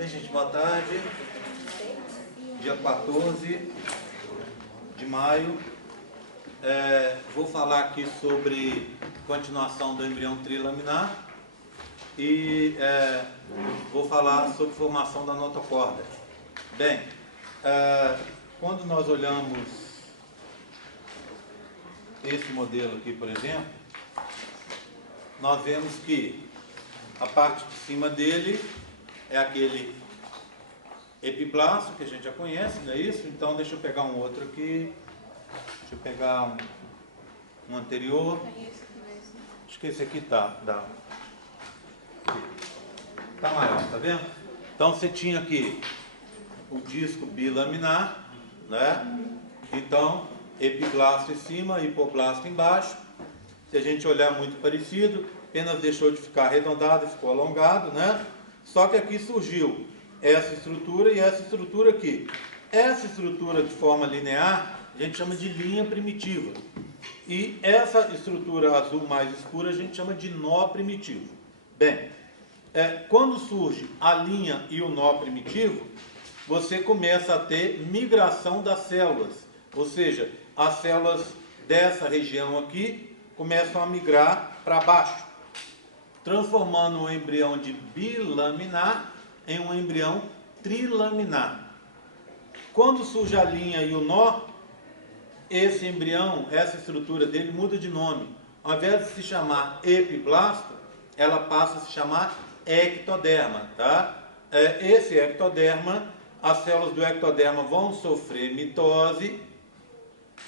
Bem, gente, boa tarde. Dia 14 de maio. Vou falar aqui sobre continuação do embrião trilaminar e vou falar sobre formação da notocorda. Bem, quando nós olhamos esse modelo aqui, por exemplo, nós vemos que a parte de cima dele é aquele epiblasto que a gente já conhece, não é isso? Então deixa eu pegar um outro aqui. Deixa eu pegar um anterior. Acho que esse aqui tá maior, tá vendo? Então você tinha aqui o disco bilaminar, né? Então, epiblasto em cima, hipoblasto embaixo. Se a gente olhar muito parecido, apenas deixou de ficar arredondado e ficou alongado, né? Só que aqui surgiu essa estrutura e essa estrutura aqui. Essa estrutura de forma linear, a gente chama de linha primitiva. E essa estrutura azul mais escura, a gente chama de nó primitivo. Bem, quando surge a linha e o nó primitivo, você começa a ter migração das células. Ou seja, as células dessa região aqui começam a migrar para baixo, transformando um embrião de bilaminar em um embrião trilaminar. Quando surge a linha e o nó, esse embrião, essa estrutura dele muda de nome. Ao invés de se chamar epiblasto, ela passa a se chamar ectoderma, tá? Esse ectoderma, as células do ectoderma vão sofrer mitose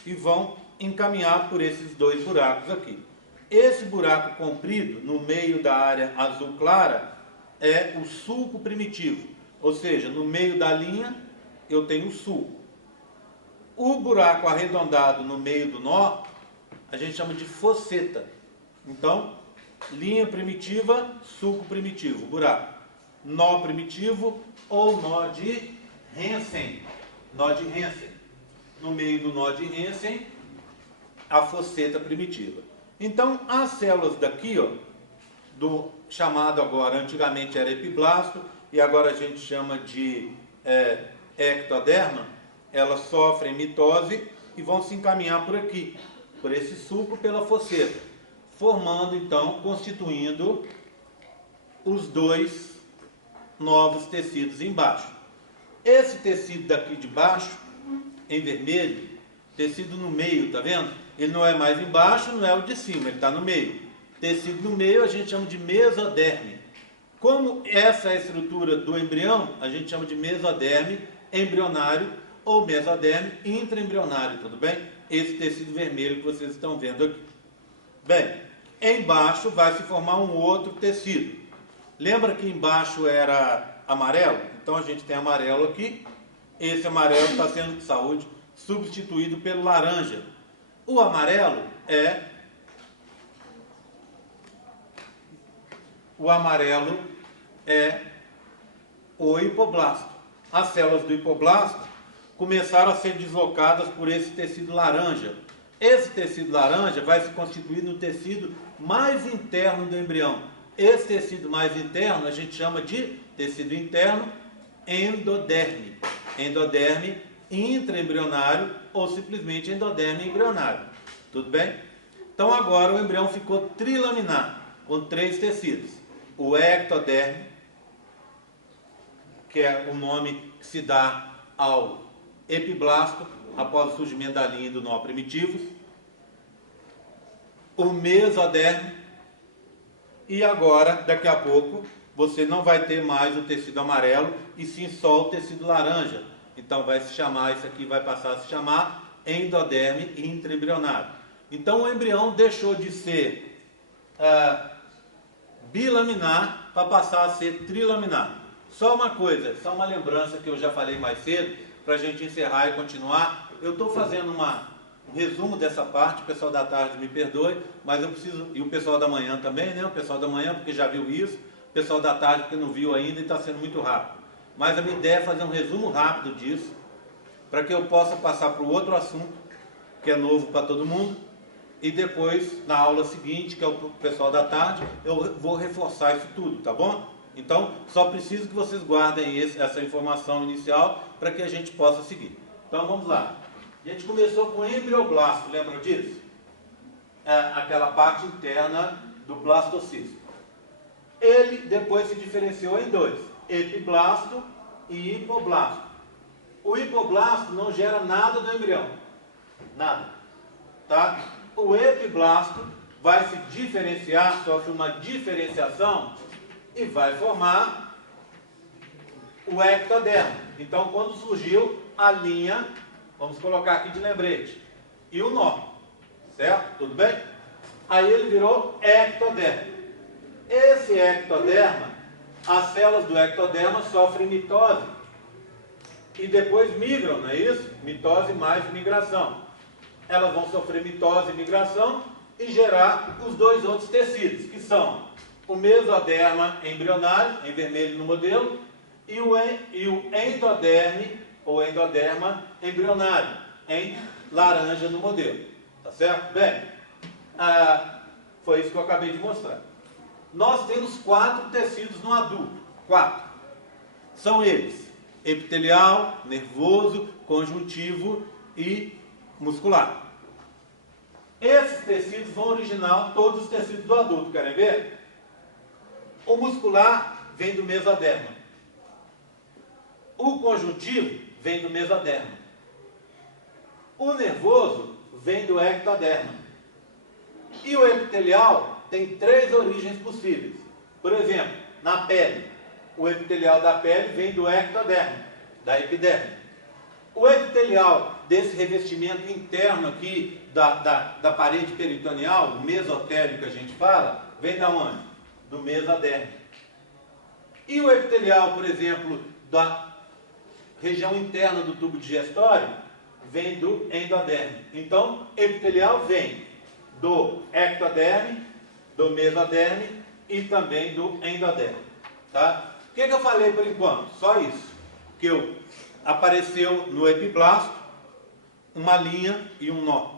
e vão encaminhar por esses dois buracos aqui. Esse buraco comprido, no meio da área azul clara, é o sulco primitivo. Ou seja, no meio da linha, eu tenho o sulco. O buraco arredondado no meio do nó, a gente chama de fosseta. Então, linha primitiva, sulco primitivo, buraco. Nó primitivo ou nó de Hansen. Nó de Hansen. No meio do nó de Hansen, a fosseta primitiva. Então, as células daqui, ó, do chamado agora, antigamente era epiblasto, e agora a gente chama de ectoderma, elas sofrem mitose e vão se encaminhar por aqui, por esse sulco pela fosseta, formando então, constituindo os dois novos tecidos embaixo. Esse tecido daqui de baixo, em vermelho, tecido no meio, tá vendo? Ele não é mais embaixo, não é o de cima, ele está no meio. Tecido no meio a gente chama de mesoderme. Como essa é a estrutura do embrião, a gente chama de mesoderme embrionário ou mesoderme intraembrionário, tudo bem? Esse tecido vermelho que vocês estão vendo aqui. Bem, embaixo vai se formar um outro tecido. Lembra que embaixo era amarelo? Então a gente tem amarelo aqui. Esse amarelo está sendo, saúde, substituído pelo laranja. O amarelo é o hipoblasto. As células do hipoblasto começaram a ser deslocadas por esse tecido laranja. Esse tecido laranja vai se constituir no tecido mais interno do embrião. Esse tecido mais interno a gente chama de tecido interno endoderme. Endoderme intraembrionário ou simplesmente endoderme embrionário. Tudo bem? Então agora o embrião ficou trilaminar, com 3 tecidos. O ectoderme, que é o nome que se dá ao epiblasto após o surgimento da linha e do nó primitivos. O mesoderme. E agora, daqui a pouco, você não vai ter mais o tecido amarelo e sim só o tecido laranja. Então vai se chamar, isso aqui vai passar a se chamar endoderme intraembrionário. Então o embrião deixou de ser bilaminar para passar a ser trilaminar. Só uma coisa, só uma lembrança que eu já falei mais cedo, para a gente encerrar e continuar. Eu estou fazendo um resumo dessa parte, o pessoal da tarde me perdoe, mas eu preciso, e o pessoal da manhã também, né? O pessoal da manhã porque já viu isso, o pessoal da tarde porque não viu ainda e está sendo muito rápido. Mas a minha ideia é fazer um resumo rápido disso, para que eu possa passar para o outro assunto, que é novo para todo mundo, e depois, na aula seguinte, que é o pessoal da tarde, eu vou reforçar isso tudo, tá bom? Então, só preciso que vocês guardem essa informação inicial para que a gente possa seguir. Então, vamos lá. A gente começou com o embrioblasto, lembram disso? Aquela parte interna do blastocisto. Ele depois se diferenciou em dois, epiblasto e hipoblasto. O hipoblasto não gera nada do embrião, nada, tá? O epiblasto vai se diferenciar, sofre uma diferenciação e vai formar o ectoderma. Então, quando surgiu a linha, vamos colocar aqui de lembrete, e o nó, certo? Tudo bem? Aí ele virou ectoderma. Esse ectoderma, as células do ectoderma sofrem mitose e depois migram, não é isso? Mitose mais migração. Elas vão sofrer mitose e migração e gerar os dois outros tecidos, que são o mesoderma embrionário, em vermelho no modelo, e o endoderme, ou endoderma embrionário, em laranja no modelo. Tá certo? Bem, foi isso que eu acabei de mostrar. Nós temos 4 tecidos no adulto. 4. São eles: epitelial, nervoso, conjuntivo e muscular. Esses tecidos vão originar todos os tecidos do adulto. Querem ver? O muscular vem do mesoderma. O conjuntivo vem do mesoderma. O nervoso vem do ectoderma. E o epitelial tem 3 origens possíveis. Por exemplo, na pele, o epitelial da pele vem do ectoderma, da epiderme. O epitelial desse revestimento interno aqui da parede peritoneal, o mesotélio que a gente fala, vem da onde? Do mesoderme. E o epitelial, por exemplo, da região interna do tubo digestório, vem do endoderme. Então, epitelial vem do ectoderme, do mesoderme e também do endoderme. Tá? O que eu falei por enquanto? Só isso. Que apareceu no epiblasto uma linha e um nó.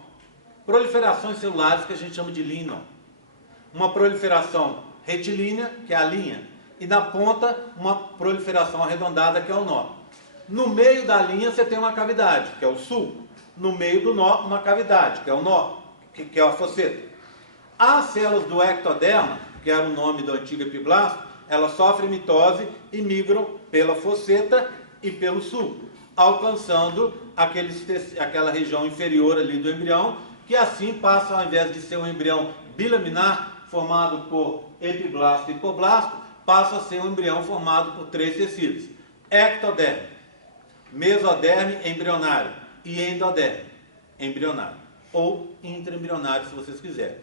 Proliferações celulares que a gente chama de linha. Uma proliferação retilínea, que é a linha, e na ponta uma proliferação arredondada, que é o nó. No meio da linha você tem uma cavidade, que é o sulco. No meio do nó, uma cavidade, que é o nó, que é a fosseta. As células do ectoderma, que era o nome do antigo epiblasto, elas sofrem mitose e migram pela fosseta e pelo sulco, alcançando aquela região inferior ali do embrião, que assim passa, ao invés de ser um embrião bilaminar, formado por epiblasto e hipoblasto, passa a ser um embrião formado por 3 tecidos: ectoderme, mesoderme embrionário e endoderme embrionário, ou intraembrionário, se vocês quiserem.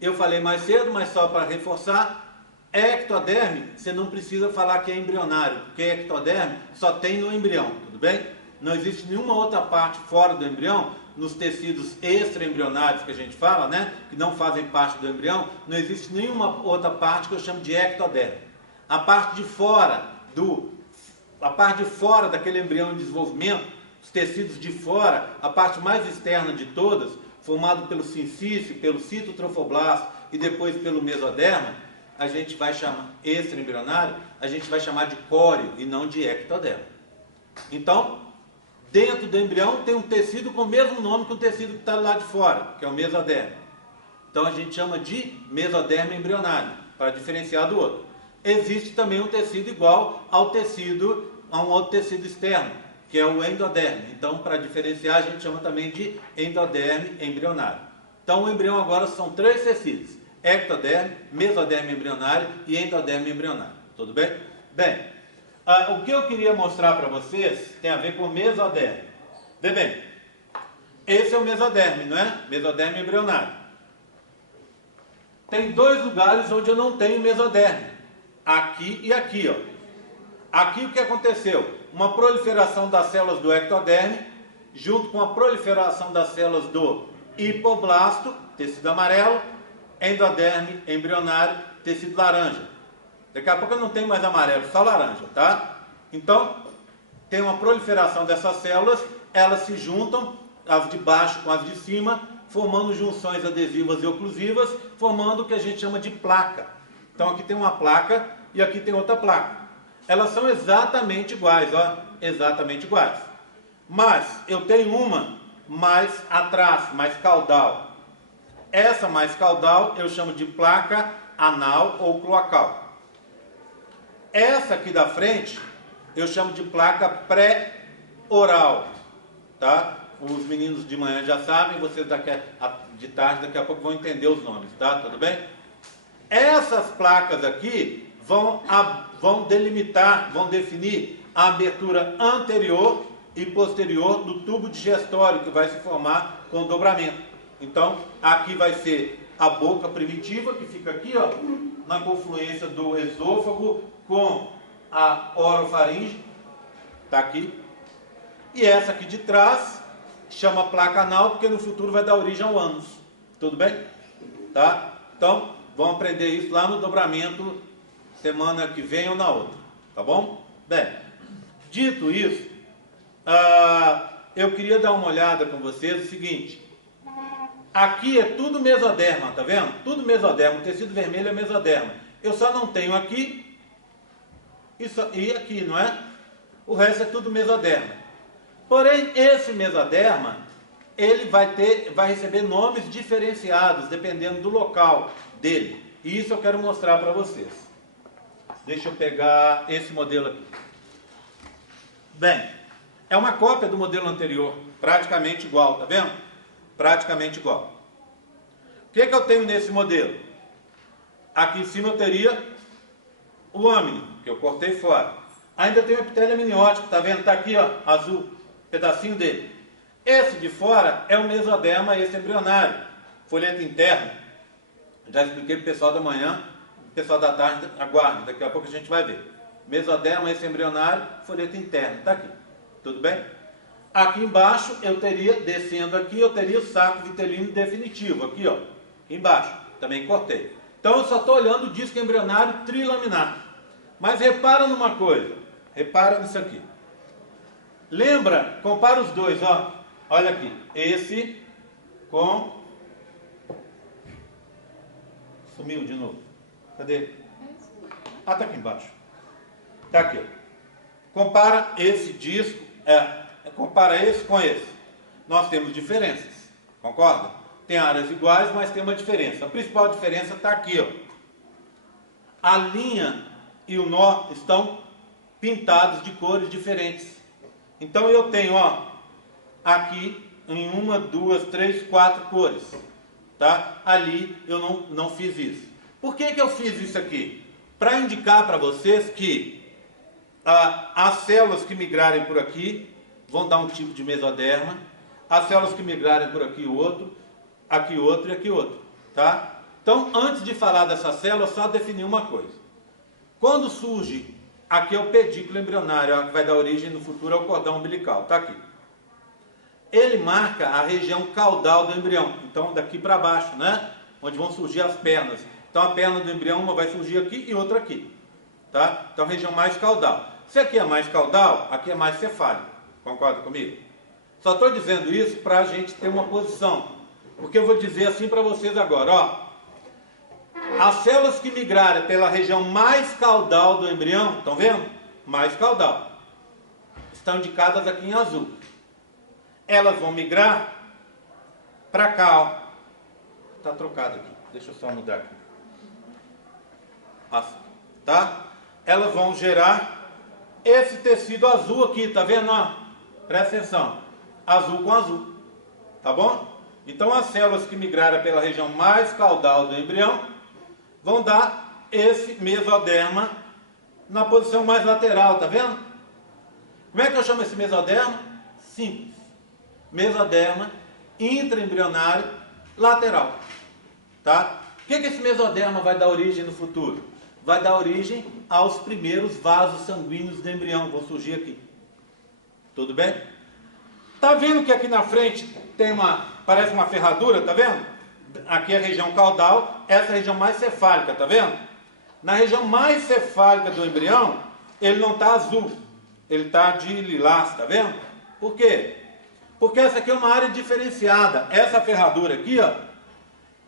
Eu falei mais cedo, mas só para reforçar, ectoderme, você não precisa falar que é embrionário, porque ectoderme só tem no embrião, tudo bem? Não existe nenhuma outra parte fora do embrião, nos tecidos extraembrionários que a gente fala, né? Que não fazem parte do embrião, não existe nenhuma outra parte que eu chamo de ectoderme. A parte de fora daquele embrião em desenvolvimento, os tecidos de fora, a parte mais externa de todas, formado pelo sincício, pelo citotrofoblasto e depois pelo mesoderma, a gente vai chamar extraembrionário, a gente vai chamar de córeo e não de ectoderma. Então, dentro do embrião tem um tecido com o mesmo nome que o tecido que está lá de fora, que é o mesoderma. Então a gente chama de mesoderma embrionário, para diferenciar do outro. Existe também um tecido igual a um outro tecido externo, que é o endoderme. Então, para diferenciar, a gente chama também de endoderme embrionário. Então, o embrião agora são 3 tecidos: ectoderme, mesoderme embrionário e endoderme embrionário. Tudo bem? Bem, o que eu queria mostrar para vocês tem a ver com o mesoderme. Vê bem, esse é o mesoderme, não é? Mesoderme embrionário. Tem 2 lugares onde eu não tenho mesoderme. Aqui e aqui, ó. Aqui o que aconteceu? Uma proliferação das células do ectoderme, junto com a proliferação das células do hipoblasto, tecido amarelo, endoderme embrionário, tecido laranja. Daqui a pouco eu não tenho mais amarelo, só laranja, tá? Então, tem uma proliferação dessas células, elas se juntam, as de baixo com as de cima, formando junções adesivas e oclusivas, formando o que a gente chama de placa. Então aqui tem uma placa e aqui tem outra placa. Elas são exatamente iguais, ó, exatamente iguais. Mas eu tenho uma mais atrás, mais caudal. Essa mais caudal eu chamo de placa anal ou cloacal. Essa aqui da frente eu chamo de placa pré-oral, tá? Os meninos de manhã já sabem, vocês de tarde daqui a pouco vão entender os nomes, tá? Tudo bem? Essas placas aqui vão delimitar, vão definir a abertura anterior e posterior do tubo digestório que vai se formar com o dobramento. Então, aqui vai ser a boca primitiva, que fica aqui, ó, na confluência do esôfago com a orofaringe, tá aqui. E essa aqui de trás chama placa anal, porque no futuro vai dar origem ao ânus. Tudo bem? Tá? Então, vamos aprender isso lá no dobramento, semana que vem ou na outra. Tá bom? Bem, dito isso, eu queria dar uma olhada com vocês o seguinte. Aqui é tudo mesoderma, tá vendo? Tudo mesoderma, o tecido vermelho é mesoderma. Eu só não tenho aqui e aqui, não é? O resto é tudo mesoderma. Porém, esse mesoderma, ele vai receber nomes diferenciados, dependendo do local dele. E isso eu quero mostrar para vocês. Deixa eu pegar esse modelo aqui. Bem, é uma cópia do modelo anterior, praticamente igual, tá vendo? Praticamente igual. O que eu tenho nesse modelo? Aqui em cima eu teria o âmino, que eu cortei fora. Ainda tem o epitélio amniótico, tá vendo? Tá aqui, ó, azul, pedacinho dele. Esse de fora é o mesoderma esse embrionário, folheto interno. Já expliquei para o pessoal da manhã, o pessoal da tarde, aguarde, daqui a pouco a gente vai ver. Mesoderma esse embrionário, folheto interno, tá aqui. Tudo bem? Aqui embaixo eu teria, descendo aqui, eu teria o saco vitelino definitivo, aqui, ó, aqui embaixo, também cortei. Então eu só estou olhando o disco embrionário trilaminar. Mas repara numa coisa, repara nisso aqui. Lembra, compara os dois, ó, olha aqui, esse com... Sumiu de novo, cadê? Ah, tá aqui embaixo, tá aqui, compara esse disco, compara esse com esse. Nós temos diferenças, concorda? Tem áreas iguais, mas tem uma diferença. A principal diferença está aqui, ó. A linha e o nó estão pintados de cores diferentes. Então eu tenho, ó, aqui em 1, 2, 3, 4 cores, tá? Ali eu não fiz isso. Por que eu fiz isso aqui? Para indicar para vocês que as células que migrarem por aqui vão dar um tipo de mesoderma, as células que migrarem por aqui outro e aqui outro, tá? Então, antes de falar dessa célula, só definir uma coisa. Quando surge, aqui é o pedículo embrionário, ó, que vai dar origem no futuro ao cordão umbilical, tá aqui. Ele marca a região caudal do embrião, então daqui para baixo, né? Onde vão surgir as pernas. Então a perna do embrião, uma vai surgir aqui e outra aqui, tá? Então a região mais caudal. Se aqui é mais caudal, aqui é mais cefálico. Concorda comigo? Só estou dizendo isso para a gente ter uma posição. Porque eu vou dizer assim para vocês agora, ó. As células que migrarem pela região mais caudal do embrião, estão vendo? Mais caudal. Estão indicadas aqui em azul. Elas vão migrar para cá, ó. Está trocado aqui. Deixa eu só mudar aqui. Assim, tá? Elas vão gerar esse tecido azul aqui, tá vendo? Ó? Presta atenção. Azul com azul. Tá bom? Então as células que migrarem pela região mais caudal do embrião vão dar esse mesoderma na posição mais lateral, tá vendo? Como é que eu chamo esse mesoderma? Simples. Mesoderma intraembrionário lateral. Tá? O que esse mesoderma vai dar origem no futuro? Vai dar origem aos primeiros vasos sanguíneos do embrião, vão surgir aqui. Tudo bem? Tá vendo que aqui na frente tem parece uma ferradura, tá vendo? Aqui é a região caudal, essa é a região mais cefálica, tá vendo? Na região mais cefálica do embrião, ele não está azul, ele está de lilás, tá vendo? Por quê? Porque essa aqui é uma área diferenciada. Essa ferradura aqui, ó,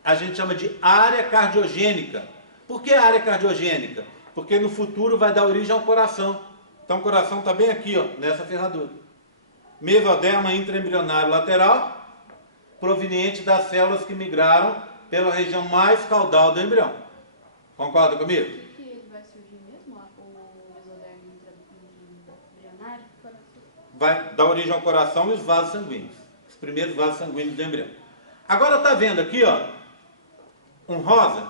a gente chama de área cardiogênica. Por que área cardiogênica? Porque no futuro vai dar origem ao coração. Então o coração está bem aqui, ó, nessa ferradura. Mesoderma intraembrionário lateral, proveniente das células que migraram pela região mais caudal do embrião. Concorda comigo? Que ele vai surgir mesmo, o mesoderma intraembrionário? Vai dar origem ao coração e os vasos sanguíneos. Os primeiros vasos sanguíneos do embrião. Agora está vendo aqui, ó, um rosa?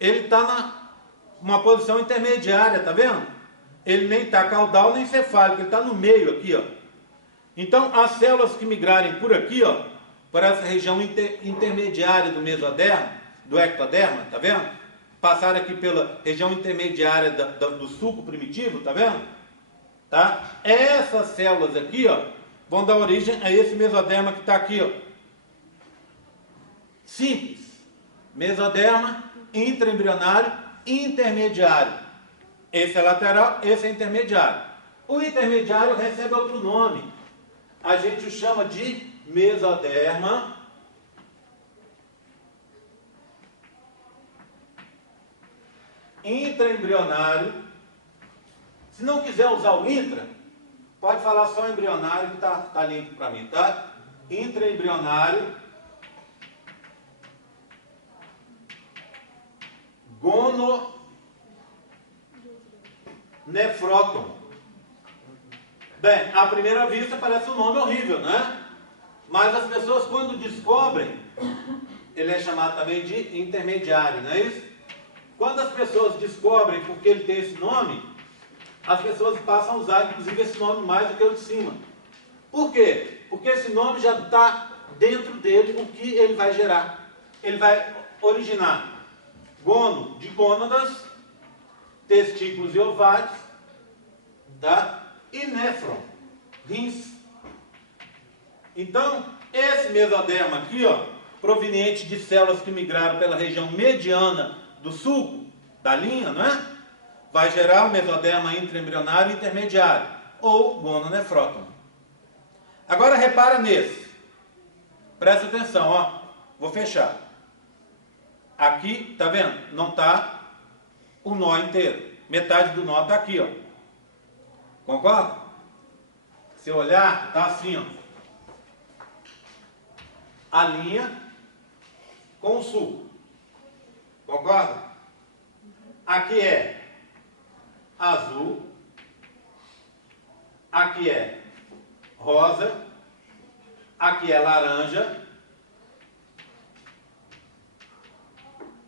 Ele está numa posição intermediária, tá vendo? Ele nem está caudal nem cefálico, ele está no meio aqui, ó. Então, as células que migrarem por aqui, ó, por essa região intermediária do mesoderma, do ectoderma, tá vendo? Passaram aqui pela região intermediária do sulco primitivo, tá vendo? Tá? Essas células aqui, ó, vão dar origem a esse mesoderma que está aqui, ó. Simples. Mesoderma intraembrionário intermediário. Esse é lateral, esse é intermediário. O intermediário recebe outro nome. A gente o chama de mesoderma intraembrionário. Se não quiser usar o intra, pode falar só embrionário que tá limpo para mim, tá? Intraembrionário gononefrótomo. Bem, à primeira vista parece um nome horrível, né? Mas as pessoas quando descobrem, ele é chamado também de intermediário, não é isso? Quando as pessoas descobrem porque ele tem esse nome, as pessoas passam a usar inclusive esse nome mais do que o de cima. Por quê? Porque esse nome já está dentro dele o que ele vai gerar. Ele vai originar gono de gônadas, testículos e ovários, tá? E néfron, rins. Então, esse mesoderma aqui, ó, proveniente de células que migraram pela região mediana do sulco da linha, não é? Vai gerar o mesoderma intraembrionário intermediário, ou gononefrótomo. Agora repara nesse. Presta atenção, ó. Vou fechar. Aqui, tá vendo? Não tá o nó inteiro. Metade do nó tá aqui, ó. Concorda? Se olhar, tá assim, ó. A linha com o sulco. Concorda? Aqui é azul. Aqui é rosa. Aqui é laranja.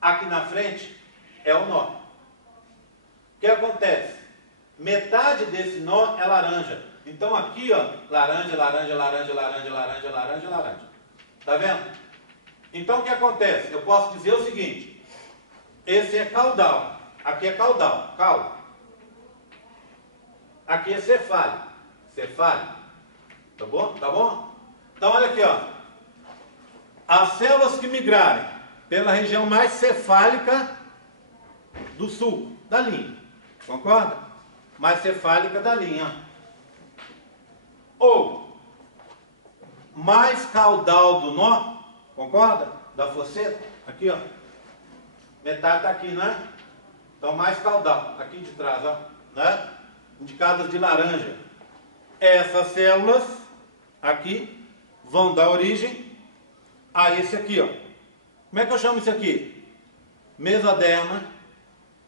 Aqui na frente é o nó. O que acontece? Metade desse nó é laranja. Então aqui, ó, laranja, laranja, laranja, laranja, laranja, laranja, laranja. Tá vendo? Então o que acontece? Eu posso dizer o seguinte: esse é caudal. Aqui é caudal, cauda. Aqui é cefálico, cefálico. Tá bom? Tá bom? Então olha aqui, ó. As células que migrarem pela região mais cefálica do sulco, da linha. Concorda? Mais cefálica da linha. Ou mais caudal do nó, concorda? Da fosseta, aqui, ó. Metade está aqui, né? Então mais caudal, aqui de trás, ó, né? Indicadas de laranja. Essas células aqui vão dar origem a esse aqui, ó. Como é que eu chamo isso aqui? Mesoderma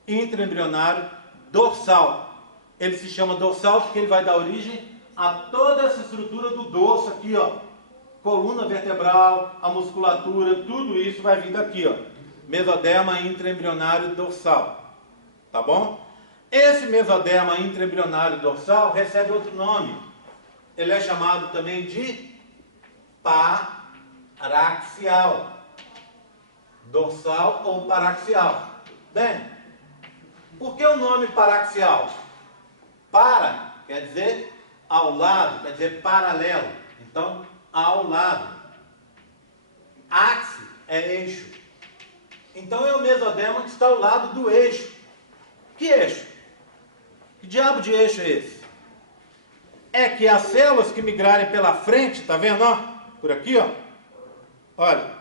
intraembrionário dorsal. Ele se chama dorsal porque ele vai dar origem a toda essa estrutura do dorso aqui, ó. Coluna vertebral, a musculatura, tudo isso vai vir daqui, ó. Mesoderma intraembrionário dorsal. Tá bom? Esse mesoderma intraembrionário dorsal recebe outro nome. Ele é chamado também de paraxial. Dorsal ou paraxial. Bem, por que o nome paraxial? Para quer dizer ao lado, quer dizer paralelo. Então, ao lado. Axis é eixo. Então é o mesoderma que está ao lado do eixo. Que eixo? Que diabo de eixo é esse? É que as células que migrarem pela frente, tá vendo, ó? Por aqui, ó. Olha.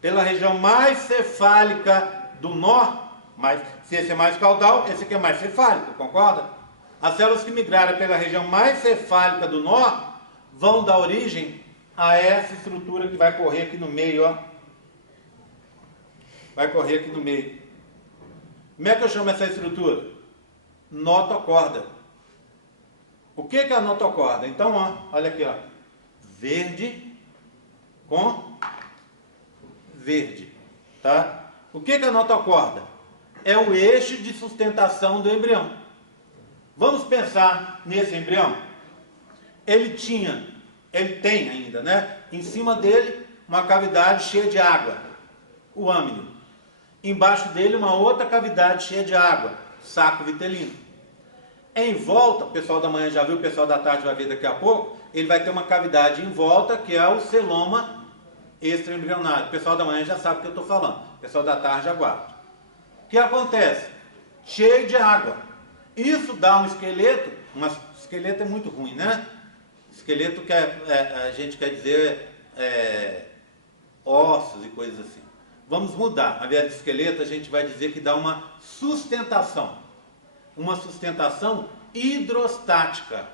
Pela região mais cefálica do nó, Mas se esse é mais caudal, esse aqui é mais cefálico, concorda? As células que migrarem pela região mais cefálica do nó vão dar origem a essa estrutura que vai correr aqui no meio, ó. Vai correr aqui no meio. Como é que eu chamo essa estrutura? Notocorda. O que é a notocorda? Então, ó, olha aqui, ó. Verde com verde, tá? O que é a notocorda? É o eixo de sustentação do embrião. Vamos pensar nesse embrião. Ele tem ainda, né? Em cima dele, uma cavidade cheia de água, o âmnio. Embaixo dele, uma outra cavidade cheia de água, saco vitelino. Em volta, o pessoal da manhã já viu, o pessoal da tarde vai ver daqui a pouco, ele vai ter uma cavidade em volta, que é o celoma extraembrionário. O pessoal da manhã já sabe o que eu estou falando, o pessoal da tarde aguarda. O que acontece? Cheio de água. Isso dá um esqueleto, mas esqueleto é muito ruim, né? Esqueleto que a gente quer dizer ossos e coisas assim. Vamos mudar. Ao invés de esqueleto, a gente vai dizer que dá uma sustentação. Uma sustentação hidrostática.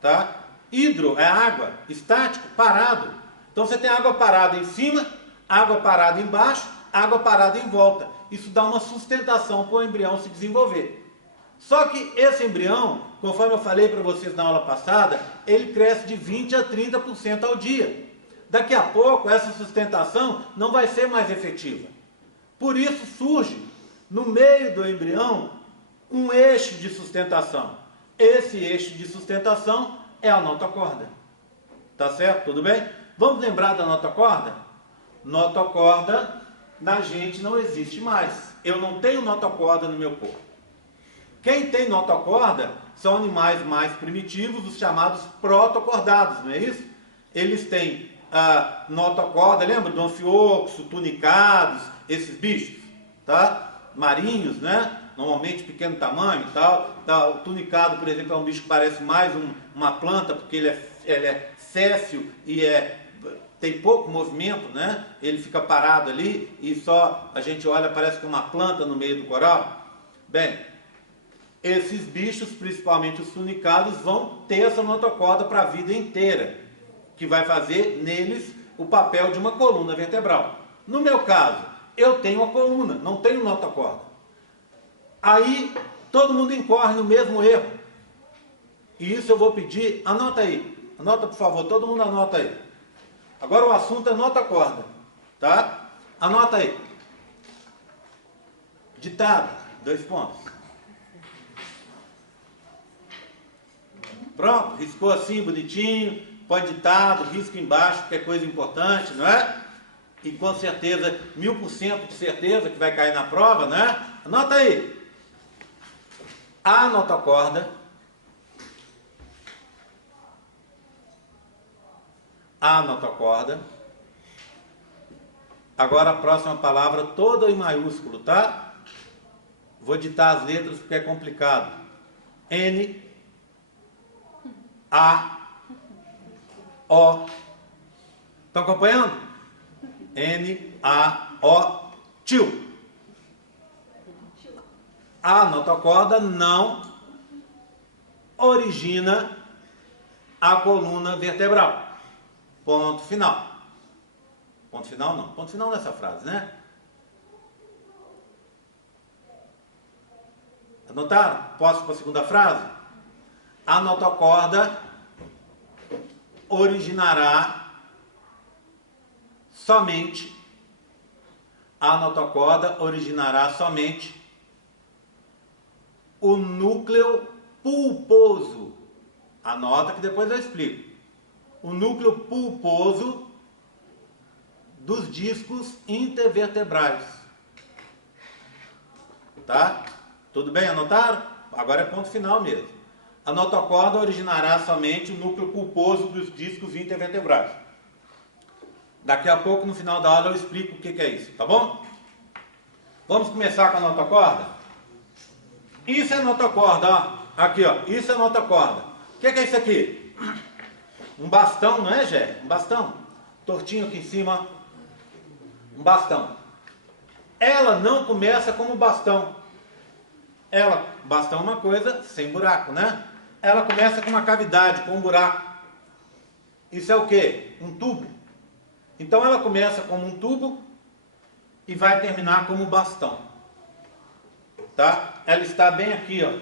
Tá? Hidro é água, estático, parado. Então você tem água parada em cima, água parada embaixo, água parada em volta. Isso dá uma sustentação para o embrião se desenvolver. Só que esse embrião, conforme eu falei para vocês na aula passada, ele cresce de 20% a 30% ao dia. Daqui a pouco, essa sustentação não vai ser mais efetiva. Por isso surge, no meio do embrião, um eixo de sustentação. Esse eixo de sustentação é a notocorda. Tá certo? Tudo bem? Vamos lembrar da notocorda? Notocorda na gente não existe mais. Eu não tenho notocorda no meu corpo. Quem tem notocorda são animais mais primitivos, os chamados protocordados, não é isso? Eles têm a notocorda, lembra? Do anfíoxo, tunicados, esses bichos, tá? Marinhos, né? Normalmente pequeno tamanho e tal. O tunicado, por exemplo, é um bicho que parece mais uma planta, porque ele é séssil e tem pouco movimento, né? Ele fica parado ali e só a gente olha, parece que é uma planta no meio do coral. Bem, esses bichos, principalmente os tunicados, vão ter essa notocorda para a vida inteira, que vai fazer neles o papel de uma coluna vertebral. No meu caso, eu tenho a coluna, não tenho notocorda. Aí, todo mundo incorre no mesmo erro. E isso eu vou pedir, anota aí. Anota, por favor, todo mundo anota aí. Agora o assunto é notocorda, tá? Anota aí. Ditado, 2 pontos. Pronto, riscou assim, bonitinho, põe ditado, risca embaixo, porque é coisa importante, não é? E com certeza, 1000% de certeza que vai cair na prova, né? Anota aí. A notocorda, agora a próxima palavra toda em maiúsculo, tá? Vou ditar as letras porque é complicado. N, A, O. Estão acompanhando? N, A, O, tio. A notocorda não origina a coluna vertebral. Ponto final. Ponto final não. Ponto final nessa frase, né? Anotaram? Posso para a segunda frase? A notocorda originará somente o núcleo pulposo. Anota que depois eu explico. O núcleo pulposo dos discos intervertebrais. Tá? Tudo bem? Anotaram? Agora é ponto final mesmo. A notocorda originará somente o núcleo pulposo dos discos intervertebrais. Daqui a pouco, no final da aula, eu explico o que é isso, tá bom? Vamos começar com a notocorda? Isso é notocorda, ó. Aqui, ó. Isso é notocorda. O que é isso aqui? Um bastão, não é, Gé? Um bastão. Tortinho aqui em cima, ó. Um bastão. ela não começa como bastão. Bastão é uma coisa sem buraco, né? Ela começa com uma cavidade, com um buraco. Isso é o quê? Um tubo. Então ela começa como um tubo e vai terminar como bastão. Tá? Ela está bem aqui, ó.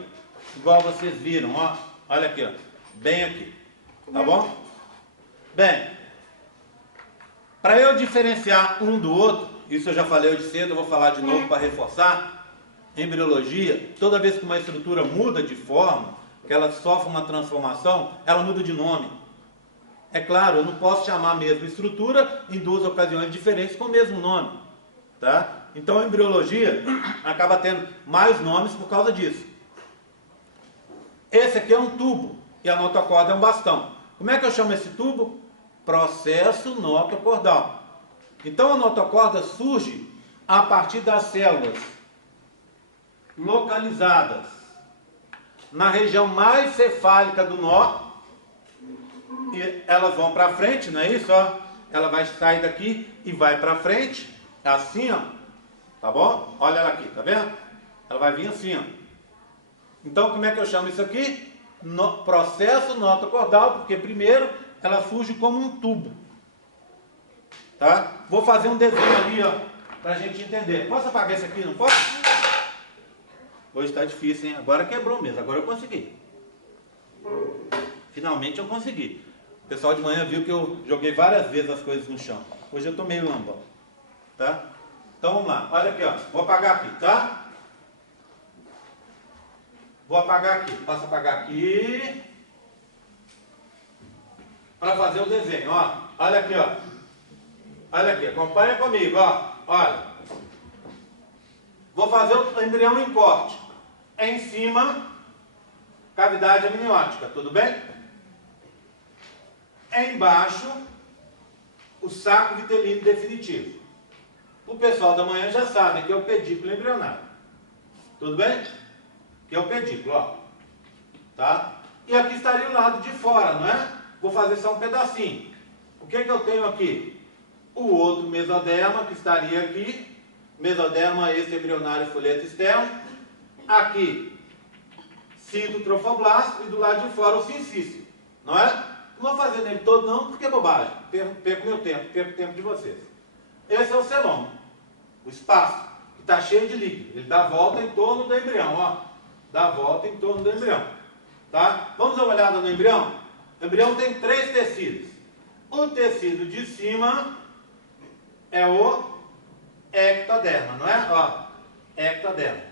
Igual vocês viram, ó. Olha aqui, ó. Bem aqui. Tá bom? Bem, para eu diferenciar um do outro, isso eu já falei hoje cedo, eu vou falar de novo para reforçar. Em embriologia, toda vez que uma estrutura muda de forma, que ela sofre uma transformação, ela muda de nome. É claro, eu não posso chamar a mesma estrutura em duas ocasiões diferentes com o mesmo nome. Tá? Então a embriologia acaba tendo mais nomes por causa disso. Esse aqui é um tubo e a notocorda é um bastão. Como é que eu chamo esse tubo? Processo notocordal. Então a notocorda surge a partir das células localizadas na região mais cefálica do nó, e elas vão para frente, não é isso? Ó? Ela vai sair daqui e vai para frente, assim, ó, tá bom? Olha ela aqui, tá vendo? Ela vai vir assim, ó. Então como é que eu chamo isso aqui? Processo notocordal, porque primeiro ela surge como um tubo, tá? Vou fazer um desenho ali, ó, pra gente entender. Posso apagar esse aqui, não posso? Hoje está difícil, hein? Agora quebrou mesmo, agora eu consegui. Finalmente eu consegui. O pessoal de manhã viu que eu joguei várias vezes as coisas no chão. Hoje eu tô meio lambão, tá? Então vamos lá, olha aqui, ó. Vou apagar aqui, tá? Vou apagar aqui, posso apagar aqui para fazer o desenho, ó. Olha aqui, ó. Olha aqui, acompanha comigo, ó. Olha. Vou fazer o embrião em corte. Em cima, cavidade amniótica, tudo bem? Embaixo, o saco vitelino definitivo. O pessoal da manhã já sabe que é o pedículo embrionário. Tudo bem? Que é o pedículo, ó. Tá? E aqui estaria o lado de fora, não é? Vou fazer só um pedacinho. O que que eu tenho aqui? O outro mesoderma que estaria aqui. Mesoderma extra-embrionário folheto externo. Aqui, citotrofoblasto. E do lado de fora o sincício. Não é? Não vou fazer nele todo não, porque é bobagem. Perco meu tempo, perco o tempo de vocês. Esse é o celoma. O espaço, que está cheio de líquido. Ele dá a volta em torno do embrião, ó. Dá a volta em torno do embrião. Tá? Vamos dar uma olhada no embrião? O embrião tem 3 tecidos. O tecido de cima é o ectoderma, não é? Ó, ectoderma.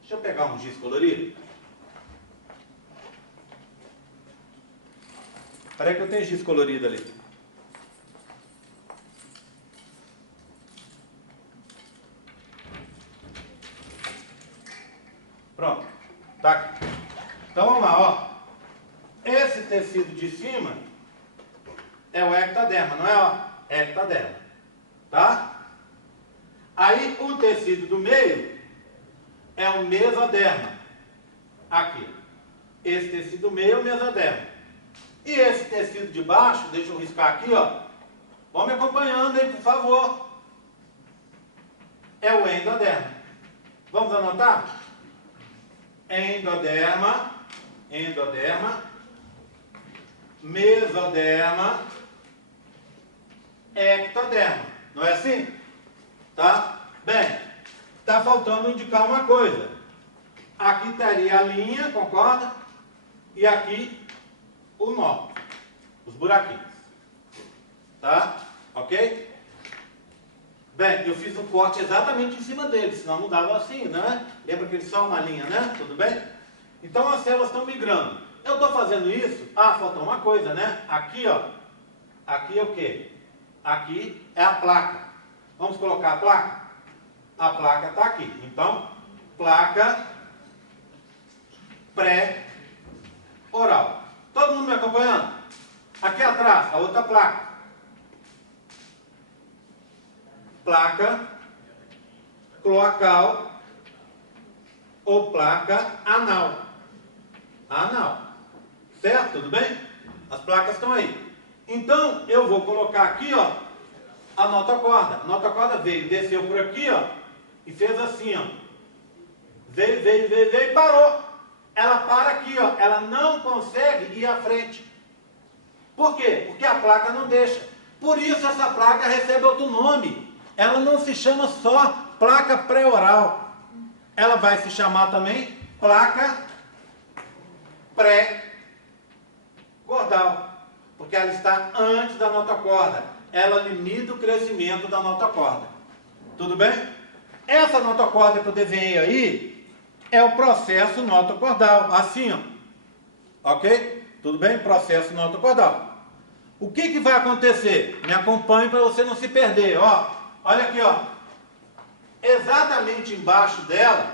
Deixa eu pegar um giz colorido. Espera aí que eu tenho giz colorido ali. Pronto. Tá aqui. Então vamos lá, ó. Esse tecido de cima é o ectoderma, não é? Ó, ectoderma. Tá? Aí o tecido do meio é o mesoderma. Aqui. Esse tecido do meio é o mesoderma. E esse tecido de baixo, deixa eu riscar aqui, ó. Vão me acompanhando aí, por favor. É o endoderma. Vamos anotar? Endoderma, endoderma, mesoderma, ectoderma. Não é assim? Tá? Bem, tá faltando indicar uma coisa. Aqui estaria a linha, concorda? E aqui o nó, os buraquinhos. Tá? Ok? Bem, eu fiz um corte exatamente em cima dele, senão não dava assim, né? Lembra que ele só uma linha, né? Tudo bem? Então as células estão migrando. Eu estou fazendo isso... Ah, faltou uma coisa, né? Aqui, ó. Aqui é o quê? Aqui é a placa. Vamos colocar a placa? A placa está aqui. Então, placa pré-oral. Todo mundo me acompanhando? Aqui atrás, a outra placa. Placa cloacal ou placa anal. Anal. Certo? Tudo bem? As placas estão aí. Então, eu vou colocar aqui, ó, a notocorda. A notocorda veio, desceu por aqui, ó, e fez assim, ó. Veio e parou. Ela para aqui, ó. Ela não consegue ir à frente. Por quê? Porque a placa não deixa. Por isso essa placa recebe outro nome. Ela não se chama só placa pré-oral. Ela vai se chamar também placa pré-cordal. Porque ela está antes da notocorda. Ela limita o crescimento da notocorda. Tudo bem? Essa notocorda que eu desenhei aí é o processo notocordal. Assim, ó. Ok? Tudo bem? Processo notocordal. O que vai acontecer? Me acompanhe para você não se perder. Ó, olha aqui, ó. Exatamente embaixo dela,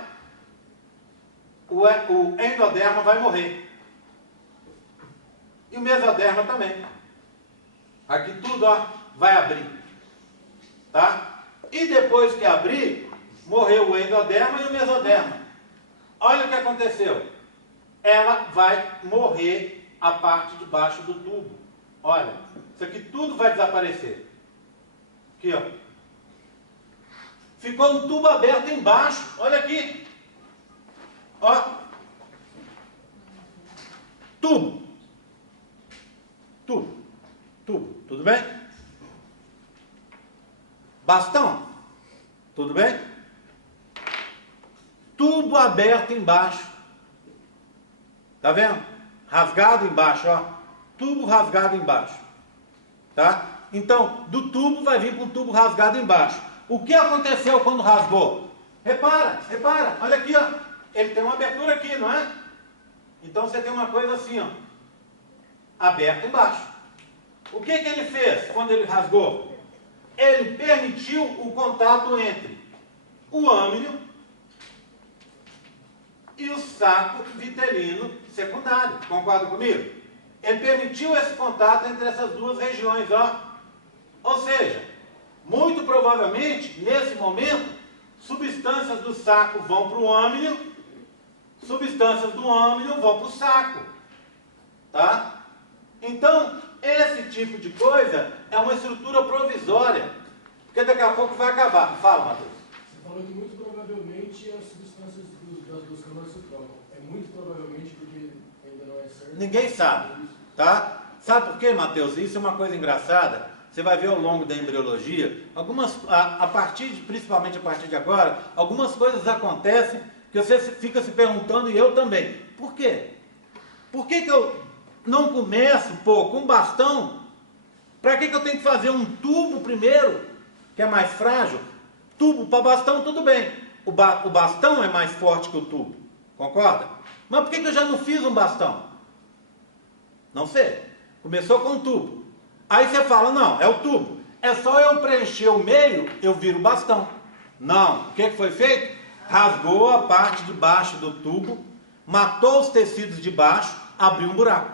o endoderma vai morrer. E o mesoderma também. Aqui tudo, ó, vai abrir. Tá? E depois que abrir, morreu o endoderma e o mesoderma. Olha o que aconteceu. Ela vai morrer a parte de baixo do tubo. Olha, isso aqui tudo vai desaparecer. Aqui, ó. Ficou um tubo aberto embaixo. Olha aqui. Ó. Tubo. Tubo. Tubo. Tudo bem? Bastão. Tudo bem? Tubo aberto embaixo. Tá vendo? Rasgado embaixo, ó. Tubo rasgado embaixo. Tá? Então, do tubo vai vir para um tubo rasgado embaixo. O que aconteceu quando rasgou? Repara, olha aqui, ó. Ele tem uma abertura aqui, não é? Então você tem uma coisa assim, ó. Aberta embaixo. O que ele fez quando ele rasgou? Ele permitiu o contato entre o âmnio e o saco vitelino secundário. Concorda comigo? Ele permitiu esse contato entre essas duas regiões, ó. Ou seja, muito provavelmente, nesse momento, substâncias do saco vão para o âmnio, substâncias do âmnio vão para o saco. Tá? Então, esse tipo de coisa é uma estrutura provisória, porque daqui a pouco vai acabar. Fala, Matheus. Você falou que muito provavelmente as substâncias dos câmaras se trocam. É muito provavelmente porque ainda não é certo. Ninguém sabe, tá? Sabe por quê, Matheus? Isso é uma coisa engraçada. Você vai ver ao longo da embriologia, principalmente a partir de agora, algumas coisas acontecem que você fica se perguntando, e eu também. Por quê? Por que eu não começo, com bastão? Para que eu tenho que fazer um tubo primeiro, que é mais frágil? Tubo para bastão, tudo bem. O bastão é mais forte que o tubo, concorda? Mas por que eu já não fiz um bastão? Não sei. Começou com um tubo. Aí você fala, não, é o tubo. É só eu preencher o meio, eu viro o bastão. Não. O que foi feito? Rasgou a parte de baixo do tubo, matou os tecidos de baixo, abriu um buraco.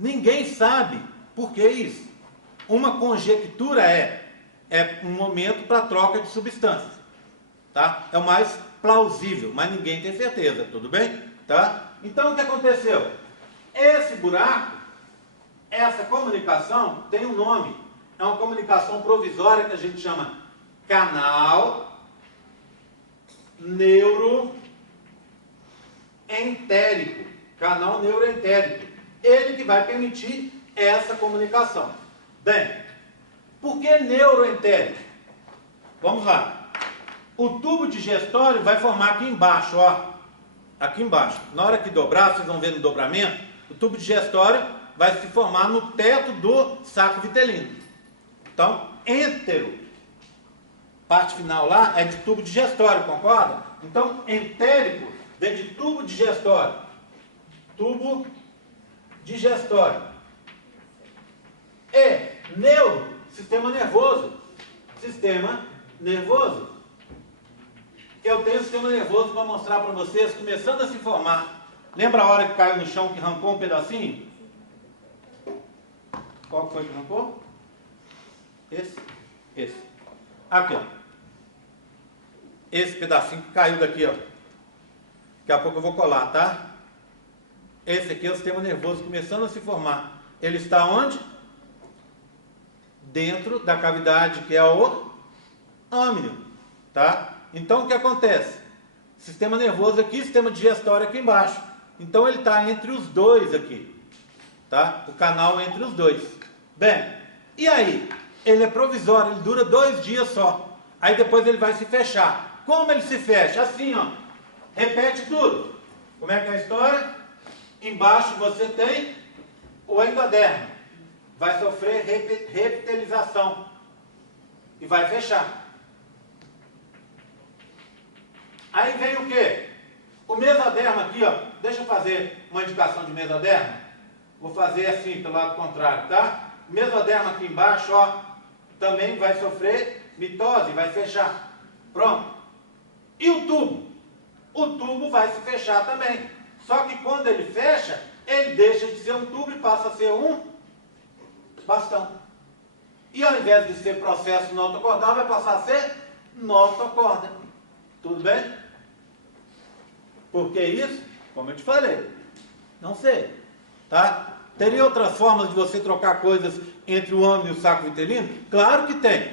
Ninguém sabe por que isso. Uma conjectura é um momento para troca de substâncias. Tá? É o mais plausível, mas ninguém tem certeza, tudo bem? Tá? Então o que aconteceu? Esse buraco, essa comunicação tem um nome. É uma comunicação provisória que a gente chama canal neuroentérico. Canal neuroentérico. Ele que vai permitir essa comunicação. Bem, por que neuroentérico? Vamos lá. O tubo digestório vai formar aqui embaixo, ó. Aqui embaixo. Na hora que dobrar, vocês vão ver no dobramento, o tubo digestório vai se formar no teto do saco vitelino. Então, entero, parte final lá, é de tubo digestório, concorda? Então, entérico vem de tubo digestório. Tubo digestório. E neuro, sistema nervoso. Sistema nervoso. Eu tenho o sistema nervoso para mostrar para vocês, começando a se formar. Lembra a hora que caiu no chão que arrancou um pedacinho? Qual foi que arrancou? Esse. Aqui, ó. Esse pedacinho que caiu daqui, ó. Daqui a pouco eu vou colar, tá? Esse aqui é o sistema nervoso começando a se formar. Ele está onde? dentro da cavidade que é o âmnio, tá? Então o que acontece? Sistema nervoso aqui, sistema digestório aqui embaixo. Então ele está entre os dois aqui, tá? O canal entre os dois. Bem, e aí? Ele é provisório, ele dura 2 dias só. Aí depois ele vai se fechar. Como ele se fecha? Assim, ó. Repete tudo. Como é que é a história? Embaixo você tem o endodermo. Vai sofrer reptilização. E vai fechar. Aí vem o quê? O mesodermo aqui, ó. Deixa eu fazer uma indicação de mesodermo. Vou fazer assim, pelo lado contrário, tá? O mesodermo aqui embaixo, ó, também vai sofrer mitose, vai fechar. Pronto. E o tubo? O tubo vai se fechar também. Só que quando ele fecha, ele deixa de ser um tubo e passa a ser um bastão. E ao invés de ser processo notocordal, vai passar a ser notocorda. Tudo bem? Por que isso? Como eu te falei. Não sei. Tá? Teria outras formas de você trocar coisas entre o âmnio e o saco vitelino? Claro que tem.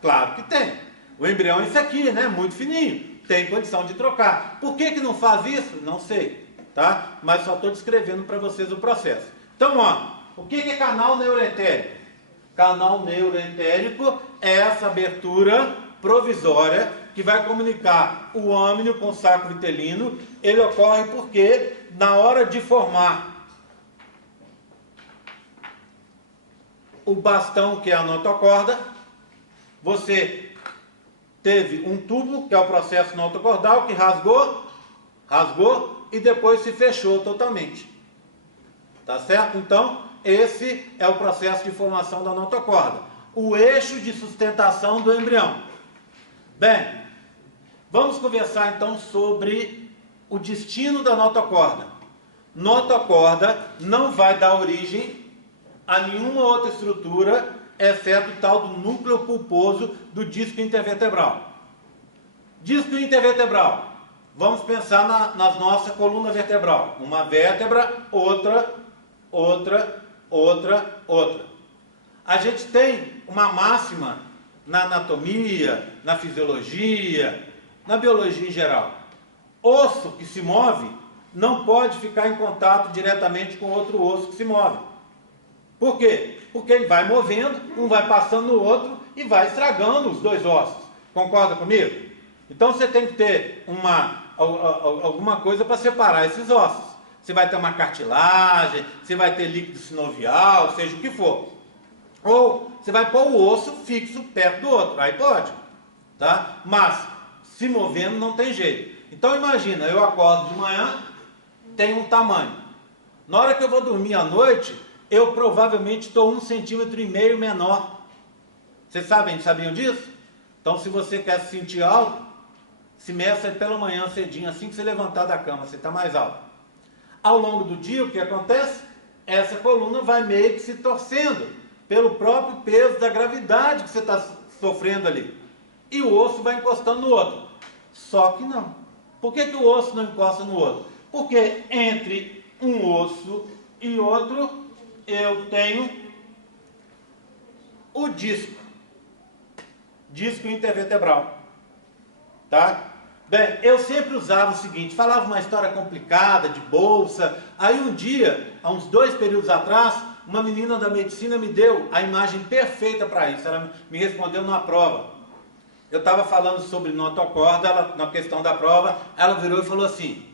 Claro que tem. O embrião é isso aqui, né? Muito fininho. Tem condição de trocar. Por que não faz isso? Não sei. Tá? Mas só estou descrevendo para vocês o processo. Então, ó, o que é canal neuroentérico? Canal neuroentérico é essa abertura provisória que vai comunicar o âmnio com o saco vitelino. Ele ocorre porque, na hora de formar o bastão, que é a notocorda, você teve um tubo, que é o processo notocordal, que rasgou e depois se fechou totalmente. Tá certo? Então, esse é o processo de formação da notocorda. O eixo de sustentação do embrião. Bem, vamos conversar então sobre o destino da notocorda. Notocorda não vai dar origem a nenhuma outra estrutura, exceto o tal do núcleo pulposo do disco intervertebral. Disco intervertebral. Vamos pensar na nossa coluna vertebral. Uma vértebra, outra. A gente tem uma máxima na anatomia, na fisiologia, na biologia em geral. Osso que se move não pode ficar em contato diretamente com outro osso que se move. Por quê? Porque ele vai movendo, um vai passando no outro e vai estragando os dois ossos. Concorda comigo? Então você tem que ter alguma coisa para separar esses ossos. Você vai ter uma cartilagem, você vai ter líquido sinovial, seja o que for. Ou você vai pôr o osso fixo perto do outro, aí pode. Tá? Mas, se movendo não tem jeito. Então imagina, eu acordo de manhã, tem um tamanho. Na hora que eu vou dormir à noite, eu provavelmente estou 1,5 centímetro menor. Vocês sabiam disso? Então se você quer se sentir alto, se meça pela manhã cedinho, assim que você levantar da cama, você está mais alto. Ao longo do dia, o que acontece? Essa coluna vai meio que se torcendo pelo próprio peso da gravidade que você está sofrendo ali. E o osso vai encostando no outro. Só que não. Por que o osso não encosta no outro? Porque entre um osso e outro, eu tenho o disco. Disco intervertebral. Tá? Bem, eu sempre usava o seguinte, falava uma história complicada, de bolsa. Aí um dia, há uns 2 períodos atrás, uma menina da medicina me deu a imagem perfeita para isso. Ela me respondeu numa prova. Eu estava falando sobre notocorda, ela, na questão da prova, ela virou e falou assim,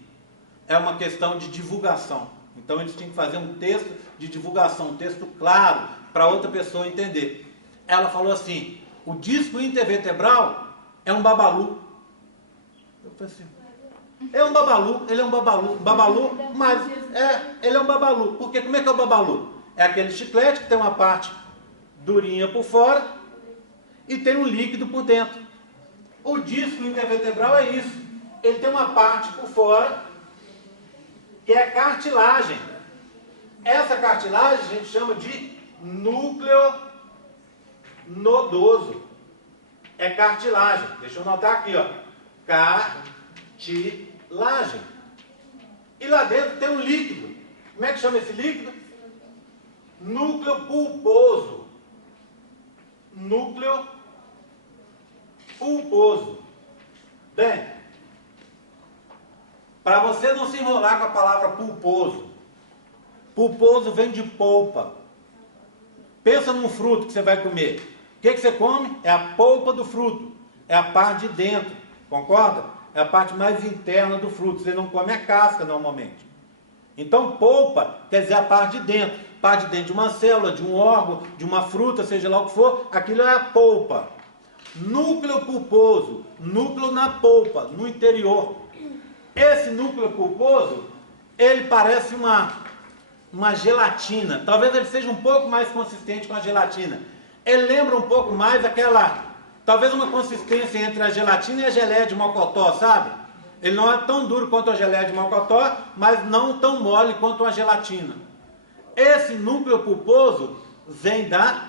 é uma questão de divulgação. Então eles tinham que fazer um texto de divulgação, um texto claro, para outra pessoa entender. Ela falou assim, o disco intervertebral é um babalu. Eu falei assim, é um babalu, ele é um babalu, mas ele é um babalu. Porque como é que é o babalu? É aquele chiclete que tem uma parte durinha por fora e tem um líquido por dentro. O disco intervertebral é isso. Ele tem uma parte por fora que é cartilagem. Essa cartilagem a gente chama de núcleo nodoso. É cartilagem. Deixa eu anotar aqui, ó. Cartilagem. E lá dentro tem um líquido. Como é que chama esse líquido? Núcleo pulposo. núcleo pulposo. Bem, para você não se enrolar com a palavra pulposo, pulposo vem de polpa. Pensa num fruto que você vai comer. O que você come? É a polpa do fruto. É a parte de dentro. Concorda? É a parte mais interna do fruto. Você não come a casca normalmente. Então, polpa quer dizer a parte de dentro. Parte de dentro de uma célula, de um órgão, de uma fruta, seja lá o que for. Aquilo é a polpa. Núcleo pulposo. Núcleo na polpa, no interior. Esse núcleo pulposo, ele parece uma gelatina. Talvez ele seja um pouco mais consistente com a gelatina. Ele lembra um pouco mais talvez uma consistência entre a gelatina e a geleia de mocotó, sabe? Ele não é tão duro quanto a geleia de mocotó, mas não tão mole quanto a gelatina. Esse núcleo pulposo vem da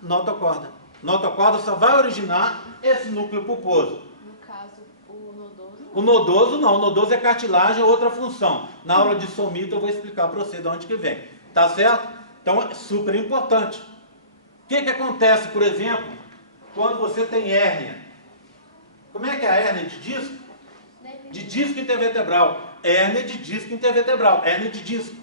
notocorda. Notocorda só vai originar esse núcleo pulposo. No caso, o nodoso. O nodoso não, o nodoso é cartilagem, é outra função. Na aula de somito eu vou explicar para você de onde que vem. Tá certo? Então é super importante. O que acontece, por exemplo, quando você tem hérnia? Como é que é a hérnia de disco? De disco intervertebral. Hérnia de disco intervertebral. Hérnia de disco.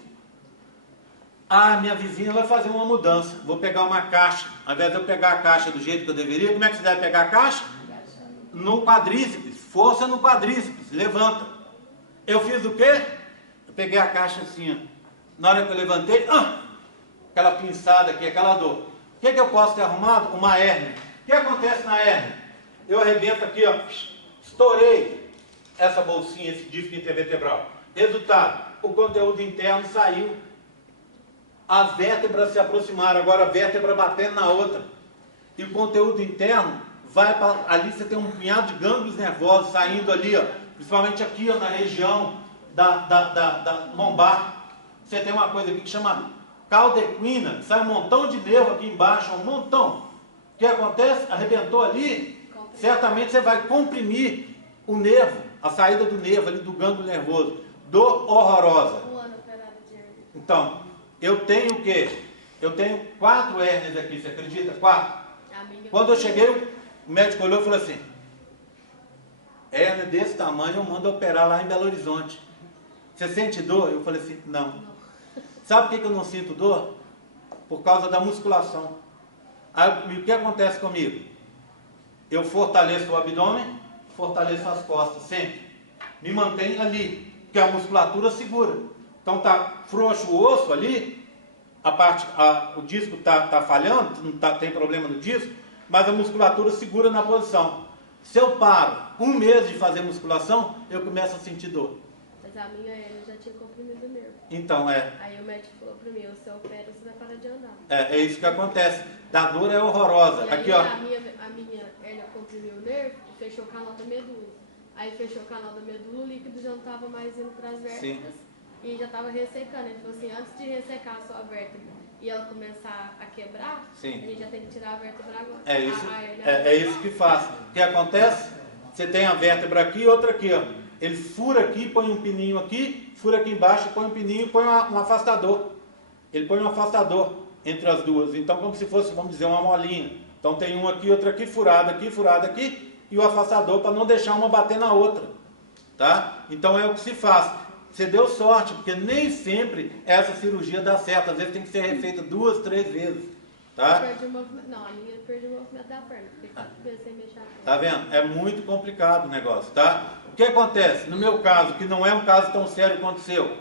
Ah, minha vizinha vai fazer uma mudança. Vou pegar uma caixa. Ao invés de eu pegar a caixa do jeito que eu deveria, como é que você deve pegar a caixa? No quadríceps. Força no quadríceps. Levanta. Eu fiz o quê? Eu peguei a caixa assim, ó. Na hora que eu levantei, aquela pinçada aqui, aquela dor. O que eu posso ter arrumado? Uma hérnia. O que acontece na hérnia? Eu arrebento aqui, ó. Estourei essa bolsinha, esse disco intervertebral. Resultado, o conteúdo interno saiu. As vértebras se aproximaram, agora a vértebra batendo na outra. E o conteúdo interno vai para... Ali você tem um punhado de gânglios nervosos saindo ali, ó. Principalmente aqui, ó, na região da lombar. Você tem uma coisa aqui que chama caldequina, sai um montão de nervo aqui embaixo, um montão. O que acontece? Arrebentou ali, certamente você vai comprimir o nervo, a saída do nervo ali do gânglio nervoso. Dor horrorosa. Então, eu tenho o quê? Eu tenho 4 hérnias aqui, você acredita? 4. Quando eu cheguei, o médico olhou e falou assim: hérnia desse tamanho eu mando operar lá em Belo Horizonte. Você sente dor? Eu falei assim, não. Sabe por que eu não sinto dor? Por causa da musculação. Aí, o que acontece comigo? Eu fortaleço o abdômen, fortaleço as costas, sempre. Me mantenho ali, porque a musculatura segura. Então tá frouxo o osso ali, o disco tá falhando, não tem problema no disco, mas a musculatura segura na posição. Se eu paro 1 mês de fazer musculação, eu começo a sentir dor. Mas a minha hérnia já tinha comprimido o nervo. Então, Aí o médico falou pra mim, você opera, você vai parar de andar. É isso que acontece. Da dor é horrorosa. E aqui, aí, ó. A minha hérnia comprimiu o nervo e fechou o canal da medula. Aí fechou o canal da medula, o líquido já não estava mais indo para as vértebras e já estava ressecando. Ele falou assim, antes de ressecar a sua vértebra e ela começar a quebrar, Sim. a gente já tem que tirar a vértebra agora. É isso, é isso que faz. O que acontece? Você tem a vértebra aqui e outra aqui, ó. Ele fura aqui, põe um pininho aqui, fura aqui embaixo, põe um pininho e põe um afastador. Ele põe um afastador entre as duas. Então, como se fosse, vamos dizer, uma molinha. Então, tem um aqui, outro aqui, furado aqui, e o afastador para não deixar uma bater na outra. Tá? Então, é o que se faz. Você deu sorte, porque nem sempre essa cirurgia dá certo. Às vezes tem que ser refeita 2, 3 vezes. Tá? Perdi o movimento. Não, a minha perdeu o movimento da perna. Fiquei 4 vezes sem mexer a perna. Tá vendo? É muito complicado o negócio, tá? O que acontece? No meu caso, que não é um caso tão sério quanto o seu,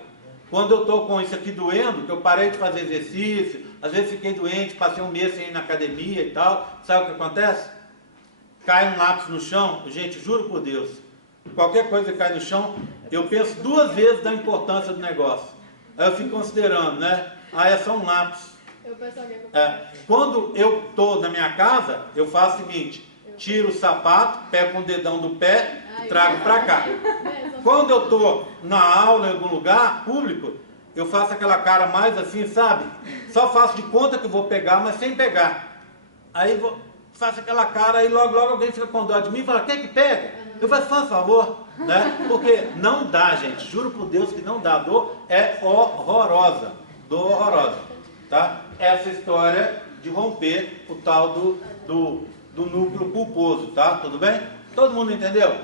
quando eu estou com isso aqui doendo, que eu parei de fazer exercício, às vezes fiquei doente, passei 1 mês sem ir na academia e tal, sabe o que acontece? Cai um lápis no chão, gente, juro por Deus, qualquer coisa que cai no chão, eu penso 2 vezes da importância do negócio. Aí eu fico considerando, né? É só um lápis. Quando eu estou na minha casa, eu faço o seguinte: tiro o sapato, pego com o dedão do pé e trago para cá. Quando eu estou na aula em algum lugar público, eu faço aquela cara mais assim, sabe? Só faço de conta que vou pegar, mas sem pegar. Aí faço aquela cara, aí logo alguém fica com dó de mim e fala, quer que pega? Eu faço, faz favor, né? Porque não dá, gente, juro por Deus que não dá. A dor é horrorosa, dor horrorosa, tá? Essa história de romper o tal do núcleo pulposo, tá? Tudo bem? Todo mundo entendeu?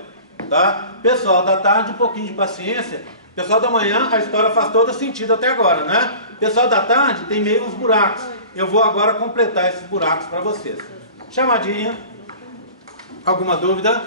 Tá? Pessoal da tarde, um pouquinho de paciência. Pessoal da manhã, a história faz todo sentido até agora, né? Pessoal da tarde tem meio uns buracos. Eu vou agora completar esses buracos para vocês. Chamadinha. Alguma dúvida?